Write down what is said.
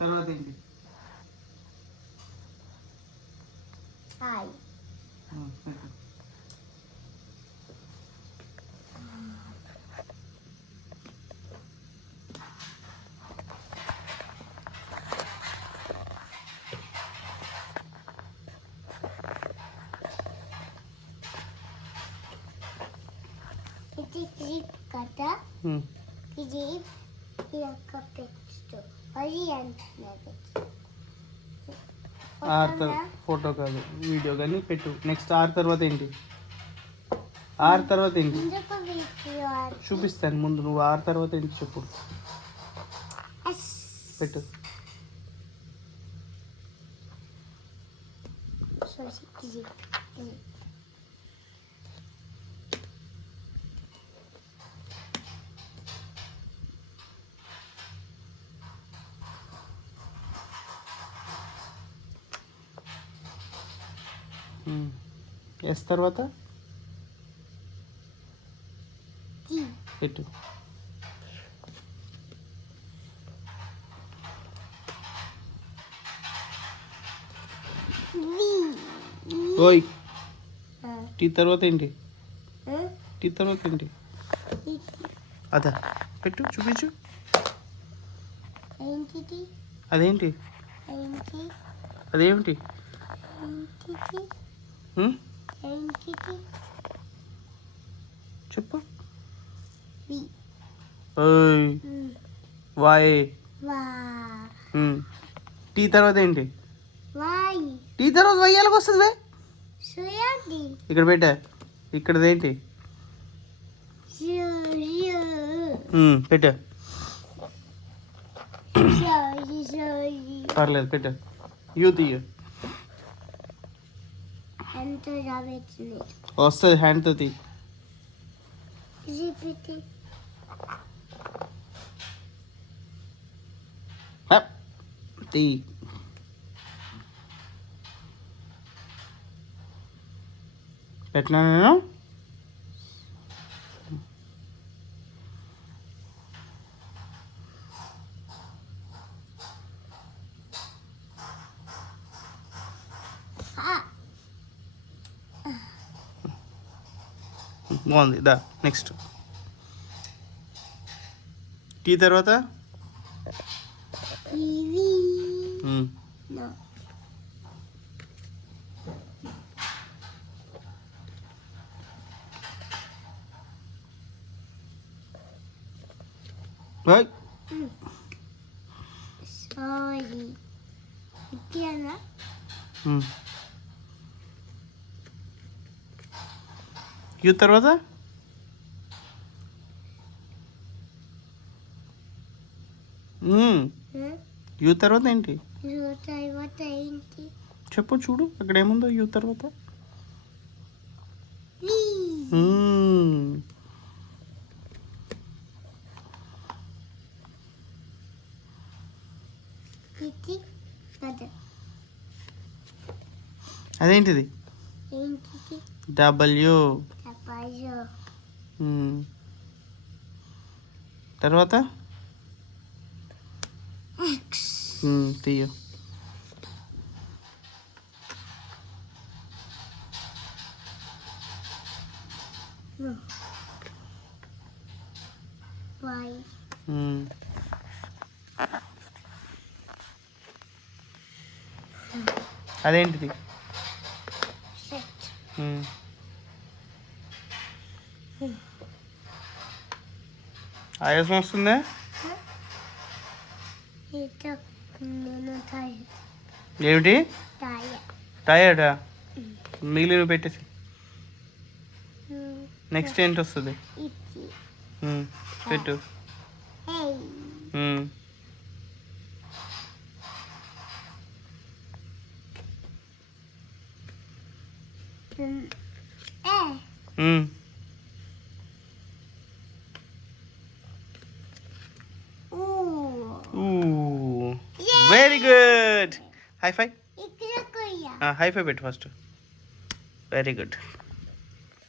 తర్వాత ఏంటి? ఇది కదా, ఇది ఒక పెచ్చు అది అంటున్నది. ఫోటో కాదు, వీడియో కానీ పెట్టు. నెక్స్ట్ ఆర్ తర్వాత ఏంటి? ఆర్ తర్వాత ఏంటి చూపిస్తాను. ముందు నువ్వు ఆర్ తర్వాత ఏంటి చెప్పు. పెట్టు. ఎస్ తర్వాత పెట్టు. ఓయ్ టీ తర్వాత ఏంటి? టీ తర్వాత ఏంటి? అదా పెట్టు, చూపించు. అదేంటి? అదేమిటి? చెప్పు. వాయ్. టీ తర్వాత ఏంటి? టీ తర్వాత వయ్యాలకు వస్తుంది. ఇక్కడ పెట్టా. ఇక్కడదేంటి? పెట్టా. పర్లేదు పెట్టా. యూత్ వస్తుంది. హ్యాండ్తో తీ. తీ. పెట్టినా నేను. బాగుంది. దా నెక్స్ట్. టీ తర్వాత యూ తర్వాత యూ తర్వాత ఏంటి చెప్పు. చూడు అక్కడ ఏముందో యూ తర్వాత. అదేంటిది? డబ్ల్యూ తర్వాత తీయు. అదేంటిది? ఆయాసం వస్తుందా? ఏమిటి? టైర్డా? మిగిలిన పెట్టేసి. నెక్స్ట్ ఏంటి వస్తుంది? పెట్టు. Very good. హై ఫై. హైఫై పెట్టు ఫస్ట్. Very good.